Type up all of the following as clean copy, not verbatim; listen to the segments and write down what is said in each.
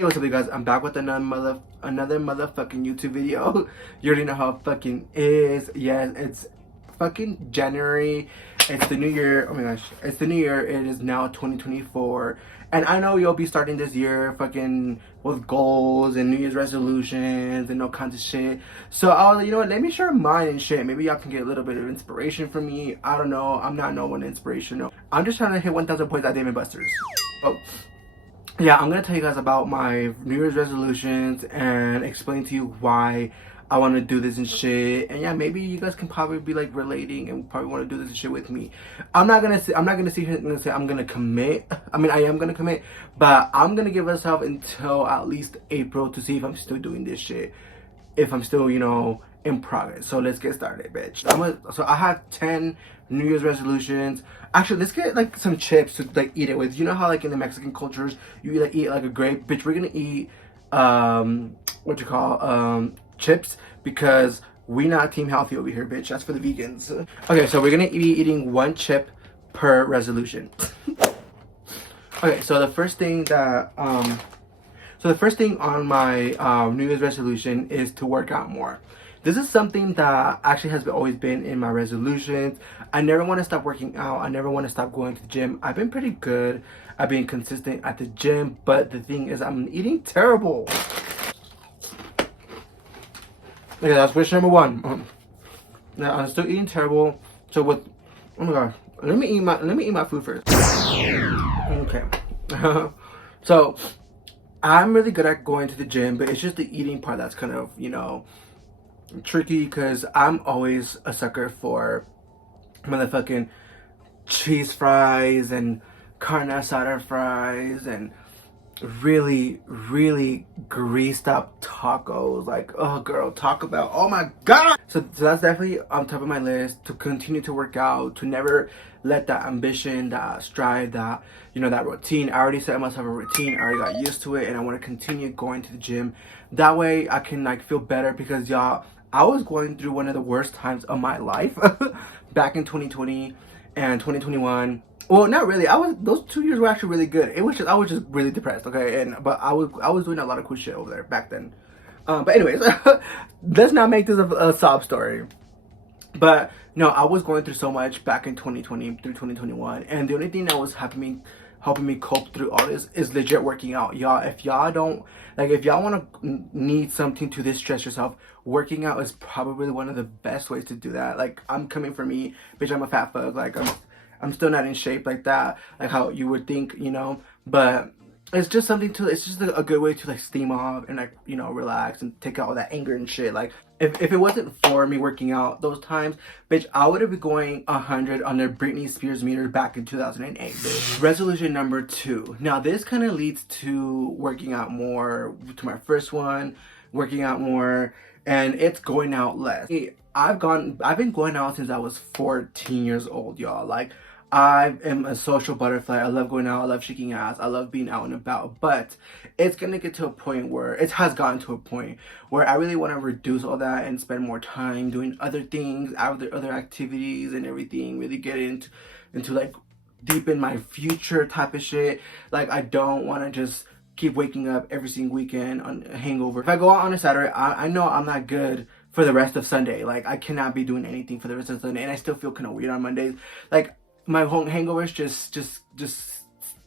Hey, what's up, you guys? I'm back with another motherfucking YouTube video. You already know how it fucking is. Yes, it's fucking January. It's the new year. Oh my gosh, it's the new year. It is now 2024, and I know you'll be starting this year fucking with goals and New Year's resolutions and all kinds of shit. So you know what? Let me share mine and shit. Maybe y'all can get a little bit of inspiration from me. I don't know. I'm not no one inspirational. I'm just trying to hit 1,000 points at Dave & Buster's. Oh. Yeah, I'm gonna tell you guys about my New Year's resolutions and explain to you why I want to do this and shit. And yeah, maybe you guys can probably be like relating and probably want to do this and shit with me. I'm not gonna say I'm gonna commit. I mean, I am gonna commit, but I'm gonna give myself until at least April to see if I'm still doing this shit. If I'm still, in progress. So let's get started, bitch. So I have 10 New Year's resolutions. Actually, let's get like some chips to like eat it with. You know how like in the Mexican cultures you like eat like a grape, bitch. We're gonna eat chips because we not team healthy over here, bitch. That's for the vegans. Okay, so we're gonna be eating one chip per resolution. Okay, so the first thing on my New Year's resolution is to work out more. This is something that actually has always been in my resolutions. I never want to stop working out. I never want to stop going to the gym. I've been pretty good at being consistent at the gym, but the thing is I'm eating terrible. Okay, that's wish number one. Now I'm still eating terrible. So oh my god, let me eat my food first. Okay. So I'm really good at going to the gym, but it's just the eating part that's kind of, tricky because I'm always a sucker for motherfucking cheese fries and carne asada fries and really, really greased up tacos. Like, oh girl, talk about, oh my god. So that's definitely on top of my list, to continue to work out, to never let that ambition, that strive, that that routine. I already set myself a routine. I already got used to it, and I want to continue going to the gym. That way I can like feel better, because y'all, I was going through one of the worst times of my life back in 2020 and 2021. Well, not really. Those 2 years were actually really good. I was just really depressed, okay? But I was doing a lot of cool shit over there back then. But anyways, let's not make this a sob story. But no, I was going through so much back in 2020 through 2021, and the only thing that was helping me cope through all this is legit working out. Y'all, if y'all want to need something to distress yourself, working out is probably one of the best ways to do that. Like, I'm coming from me, bitch, I'm a fat fuck. Like, I'm still not in shape like that, like how you would think, but it's just a good way to like steam off and like, relax and take out all that anger and shit. Like, if it wasn't for me working out those times, bitch, I would have been going 100 on the Britney Spears meter back in 2008, bitch. Resolution number 2. Now, this kind of leads to working out more, to my first one, working out more, and it's going out less. I've been going out since I was 14 years old, y'all. Like, I am a social butterfly. I love going out. I love shaking ass. I love being out and about. But it's going to get to a point where, it has gotten to a point where I really want to reduce all that and spend more time doing other things, other activities and everything. Really get into like deep in my future type of shit. Like, I don't want to just keep waking up every single weekend on a hangover. If I go out on a Saturday, I know I'm not good for the rest of Sunday. Like, I cannot be doing anything for the rest of Sunday, and I still feel kind of weird on Mondays. Like, my hangovers just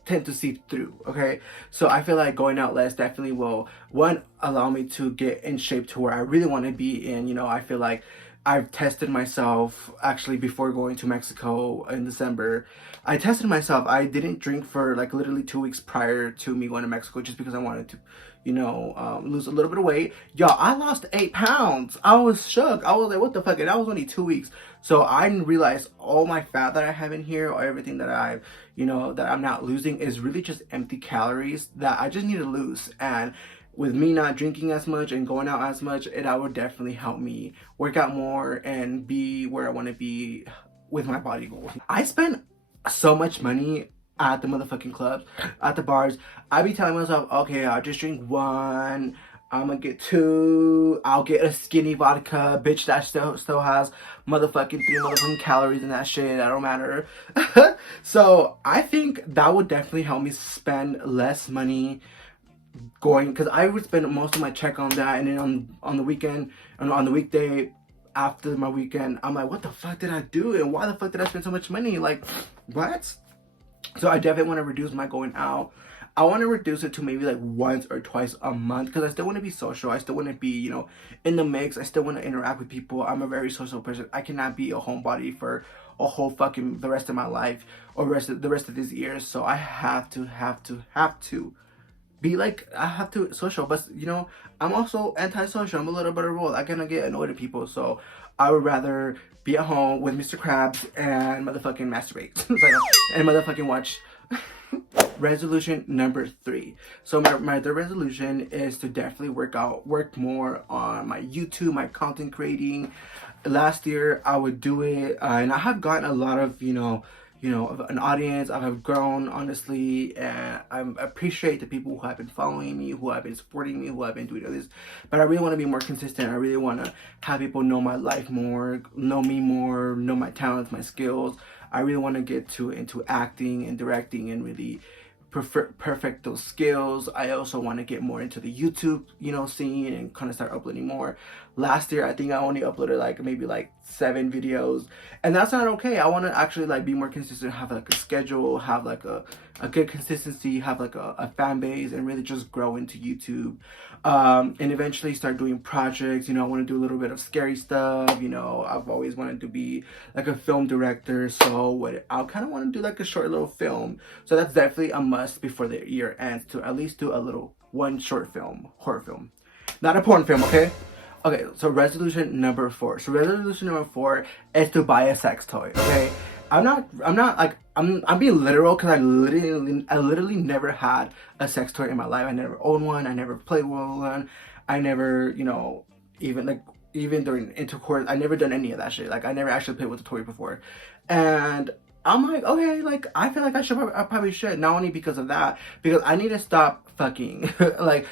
tend to seep through, okay? So I feel like going out less definitely will, one, allow me to get in shape to where I really want to be in. I feel like I've tested myself, actually, before going to Mexico in December. I tested myself. I didn't drink for like literally 2 weeks prior to me going to Mexico, just because I wanted to, lose a little bit of weight. Y'all, I lost 8 pounds. I was shook. I was like, what the fuck? And that was only 2 weeks. So I realized all my fat that I have in here, or everything that that I'm not losing, is really just empty calories that I just need to lose. And with me not drinking as much and going out as much, that would definitely help me work out more and be where I want to be with my body goals. I spend so much money at the motherfucking clubs, at the bars. I be telling myself, okay, I'll just drink 1, I'm gonna get 2, I'll get a skinny vodka, bitch, that still has motherfucking 3 motherfucking calories in that shit, that don't matter. So I think that would definitely help me spend less money going, because I would spend most of my check on that, and then on the weekend and on the weekday after my weekend, I'm like, what the fuck did I do, and why the fuck did I spend so much money? Like, what? So I definitely want to reduce my going out. I want to reduce it to maybe like once or twice a month, because I still want to be social. I still want to be, you know, in the mix. I still want to interact with people. I'm a very social person. I cannot be a homebody for a whole fucking the rest of my life or the rest of these years. So I have to be like, I have to social. But you know, I'm also antisocial. I'm a little bit of both. I kind of get annoyed at people. So I would rather be at home with Mr. Krabs and motherfucking masturbate and motherfucking watch. Resolution number 3. So my third resolution is to definitely work more on my YouTube, my content creating. Last year I would do it, and I have gotten a lot of, you know, an audience. I have grown, honestly, and I appreciate the people who have been following me, who have been supporting me, who have been doing this. But I really want to be more consistent. I really want to have people know my life more, know me more, know my talents, my skills. I really want to get into acting and directing and really perfect those skills. I also want to get more into the YouTube, you know, scene and kind of start uploading more. Last year, I think I only uploaded like maybe like 7 videos, and that's not okay. I want to actually like be more consistent, have like a schedule, have like a good consistency, have like a fan base, and really just grow into YouTube. And eventually start doing projects. You know, I want to do a little bit of scary stuff. You know, I've always wanted to be like a film director, so I kind of want to do like a short little film. So that's definitely a must before the year ends, to at least do a little one short film, horror film, not a porn film, okay? Okay, so resolution number 4. So resolution number 4 is to buy a sex toy, okay? I'm being literal, because I literally never had a sex toy in my life. I never owned one. I never played with one. I never, you know, even during intercourse, I never done any of that shit. Like, I never actually played with a toy before. And I'm like, okay, like, I feel like I probably should. Not only because of that, because I need to stop fucking. Like,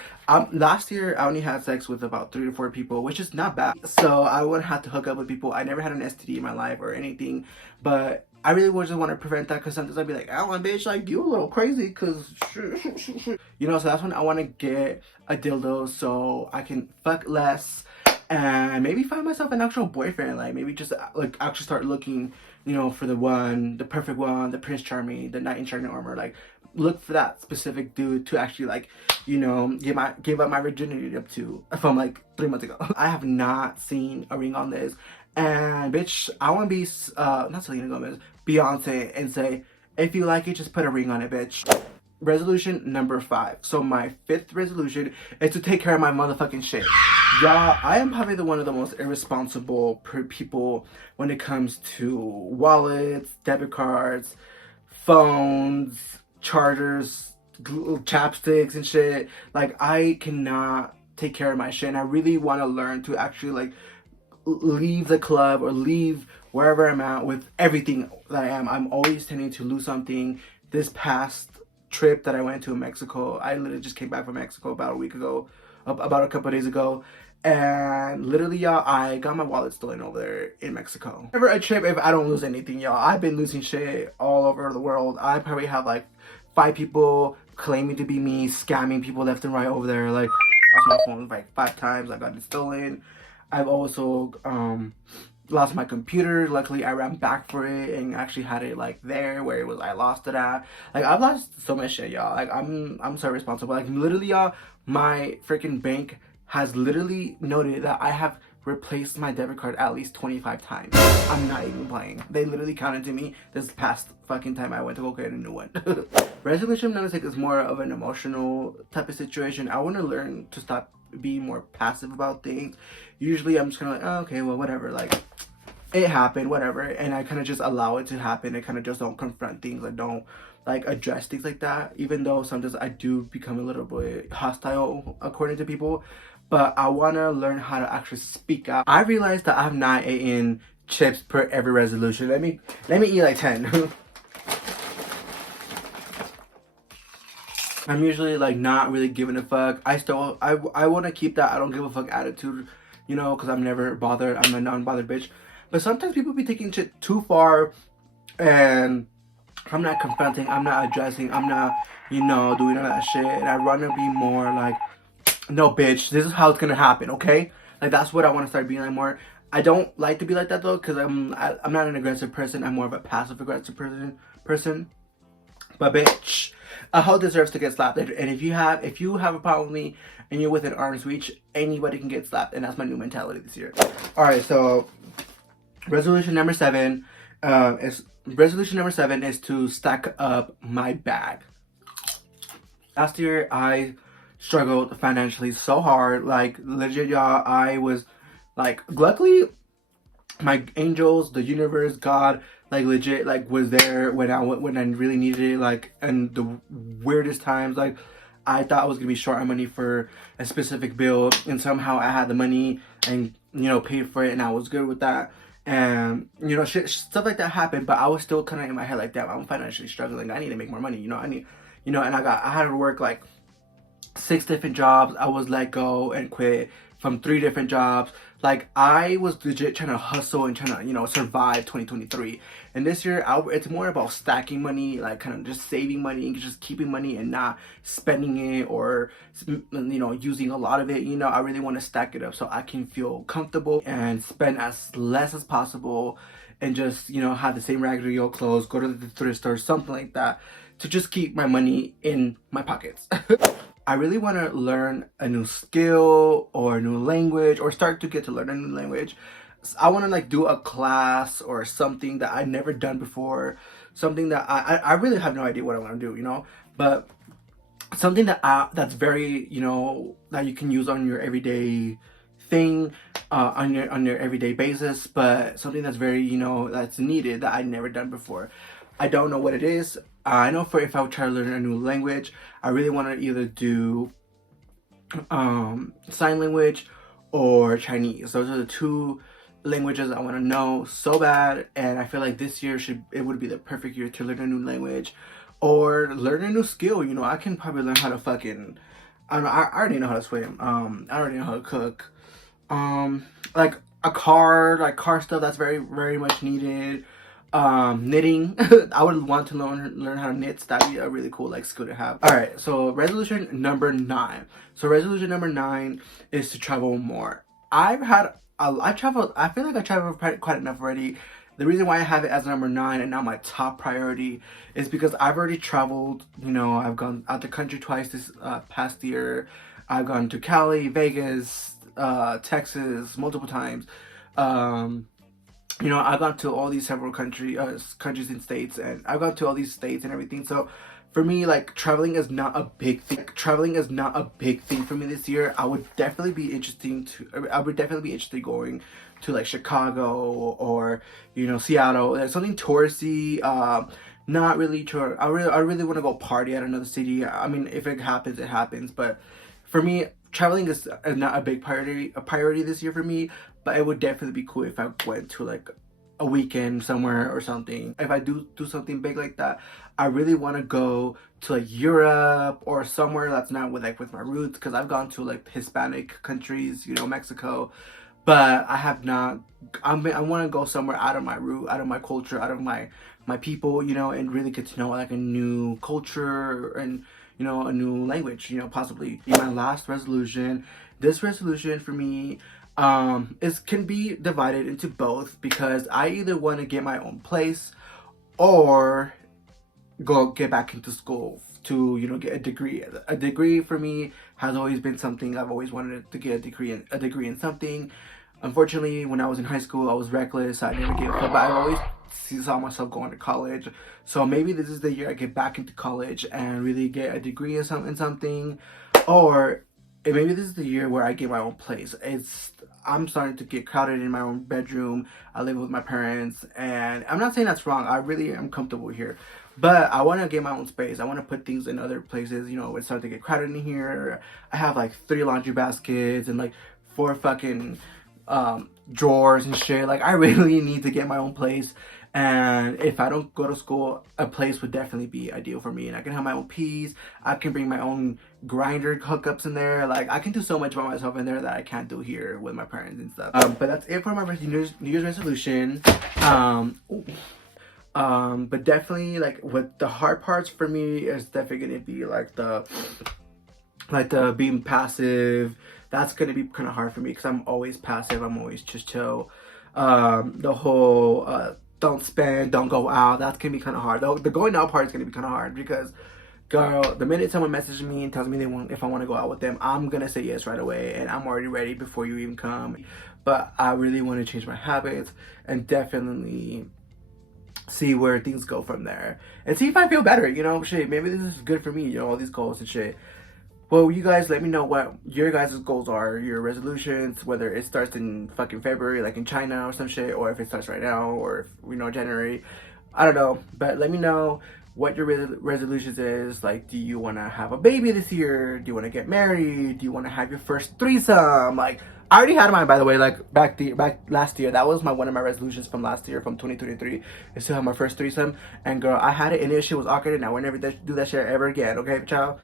last year, I only had sex with about 3 to 4 people, which is not bad. So I wouldn't have to hook up with people. I never had an STD in my life or anything. But I really would just want to prevent that, because sometimes I'd be like, oh, bitch, like, you a little crazy, because you know, so that's when I want to get a dildo so I can fuck less and maybe find myself an actual boyfriend. Like, maybe just like actually start looking, you know, for the perfect one, the Prince Charming, the knight in shining armor. Like, look for that specific dude to actually, like, you know, give up my virginity up to from like 3 months ago. I have not seen a ring on this, and bitch, I want to be not Selena Gomez, Beyonce, and say, if you like it, just put a ring on it, bitch. Resolution number 5. So my 5th resolution is to take care of my motherfucking shit. Y'all, I am probably one of the most irresponsible people when it comes to wallets, debit cards, phones, chargers, chapsticks and shit. Like, I cannot take care of my shit, and I really want to learn to actually like leave the club or leave wherever I'm at with everything that I am. I'm always tending to lose something. This past trip that I went to in Mexico, I literally just came back from Mexico about a week ago, about a couple of days ago, and literally, y'all, I got my wallet stolen over there in Mexico. Never a trip if I don't lose anything, y'all. I've been losing shit all over the world. I probably have like 5 people claiming to be me, scamming people left and right over there. Like, lost my phone like 5 times. I got it stolen. I've also lost my computer. Luckily, I ran back for it and actually had it like there where it was I lost it at. Like, I've lost so much shit, y'all. Like, I'm so responsible. Like, literally, y'all, my freaking bank has literally noted that I have replaced my debit card at least 25 times. I'm not even playing. They literally counted to me this past fucking time I went to go get a new one. Resolution number 6 is more of an emotional type of situation. I want to learn to stop being more passive about things. Usually I'm just kind of like, oh, okay, well, whatever, like, it happened, whatever, and I kind of just allow it to happen. I kind of just don't confront things. I don't like address things like that, even though sometimes I do become a little bit hostile according to people. But I want to learn how to actually speak out. I realized that I'm not eating chips per every resolution. Let me eat like 10. I'm usually like not really giving a fuck. I want to keep that I don't give a fuck attitude, you know, because I'm never bothered. I'm a non-bothered bitch. But sometimes people be taking shit too far, and I'm not confronting, I'm not addressing, I'm not, you know, doing all that shit. And I want to be more like, no, bitch, this is how it's gonna happen, okay? Like, that's what I want to start being like more. I don't like to be like that though, because I'm not an aggressive person. I'm more of a passive aggressive person. But bitch, a hoe deserves to get slapped. And if you have a problem with me and you're within arm's reach, anybody can get slapped, and that's my new mentality this year. All right, so resolution number 7 is to stack up my bag. Last year I struggled financially so hard, like legit, y'all. I was like, luckily my angels, the universe, God, like legit, like was there when I really needed it, like, and the weirdest times, like I thought I was gonna be short on money for a specific bill, and somehow I had the money and, you know, paid for it, and I was good with that. And, you know, stuff like that happened, but I was still kind of in my head like, damn, I'm financially struggling. I need to make more money. You know, and I had to work like 6 different jobs. I was let go and quit from 3 different jobs. Like, I was legit trying to hustle and trying to, you know, survive 2023. And this year, it's more about stacking money, like kind of just saving money and just keeping money and not spending it or, you know, using a lot of it. You know, I really want to stack it up so I can feel comfortable and spend as less as possible, and just, you know, have the same raggedy old clothes, go to the thrift store, something like that, to just keep my money in my pockets. I really want to learn a new skill or a new language, or start to get to learn a new language. I want to like do a class or something that I've never done before, something that I really have no idea what I want to do, you know, but something that's very, you know, that you can use on your everyday thing, on your everyday basis, but something that's very, you know, that's needed, that I've never done before. I don't know what it is. I know if I would try to learn a new language, I really want to either do sign language or Chinese. Those are the 2 languages I want to know so bad, and I feel like this year would be the perfect year to learn a new language or learn a new skill. You know, I can probably learn how to fucking, I already know how to swim. I already know how to cook. Like car stuff, that's very, very much needed. Knitting. I would want to learn how to knit. That'd be a really cool like skill to have. All right, so resolution number 9. So resolution number 9 is to travel more. I traveled, I feel like I traveled quite enough already. The reason why I have it as number 9 and not my top priority is because I've already traveled. You know, I've gone out the country twice this past year. I've gone to Cali, Vegas, Texas multiple times. You know, I've gone to all these several countries and states, and I've gone to all these states and everything. So for me, like, traveling is not a big thing. Traveling is not a big thing for me this year. I would definitely be interested going to like Chicago or, you know, Seattle. There's something touristy. Not really sure. I really want to go party at another city. I mean, if it happens, it happens. But for me, traveling is not a big priority this year for me. But it would definitely be cool if I went to like a weekend somewhere or something. If I do something big like that, I really want to go to like Europe or somewhere that's not with my roots, because I've gone to like Hispanic countries, you know, Mexico, but I have not. I want to go somewhere out of my root, out of my culture, out of my people, you know, and really get to know like a new culture and, you know, a new language, you know, possibly. My last resolution. This resolution for me can be divided into both, because I either want to get my own place or get back into school to, you know, get a degree. A degree for me has always been something I've always wanted to get, a degree in something. Unfortunately, when I was in high school, I was reckless. I never gave up, but I always saw myself going to college. So maybe this is the year I get back into college and really get a degree in something, or maybe this is the year where I get my own place. I'm starting to get crowded in my own bedroom. I live with my parents, and I'm not saying that's wrong. I really am comfortable here, but I want to get my own space. I want to put things in other places. You know, it's starting to get crowded in here. I have like 3 laundry baskets and like 4 fucking drawers and shit. Like, I really need to get my own place. And if I don't go to school, a place would definitely be ideal for me. And I can have my own peas. I can bring my own grinder hookups in there. Like, I can do so much by myself in there that I can't do here with my parents and stuff. But that's it for my New Year's resolution. But definitely, like, what the hard parts for me is definitely gonna be like the being passive. That's gonna be kind of hard for me because I'm always passive. I'm always just chill. The whole don't spend, don't go out. That's gonna be kind of hard. The going out part is gonna be kind of hard because, girl, the minute someone messages me and tells me they want if I want to go out with them, I'm gonna say yes right away, and I'm already ready before you even come. But I really want to change my habits and definitely see where things go from there and see if I feel better. You know, shit, maybe this is good for me. You know, all these goals and shit. Well, you guys let me know what your guys' goals are, your resolutions, whether it starts in fucking February, like in China or some shit, or if it starts right now, or if we know January. I don't know, but let me know what your resolutions is. Like, do you want to have a baby this year? Do you want to get married? Do you want to have your first threesome? Like, I already had mine, by the way. Like back last year, that was one of my resolutions from last year, from 2023, is to have my first threesome. And girl, I had it, and this shit was awkward, and I would never do that shit ever again. Okay, child.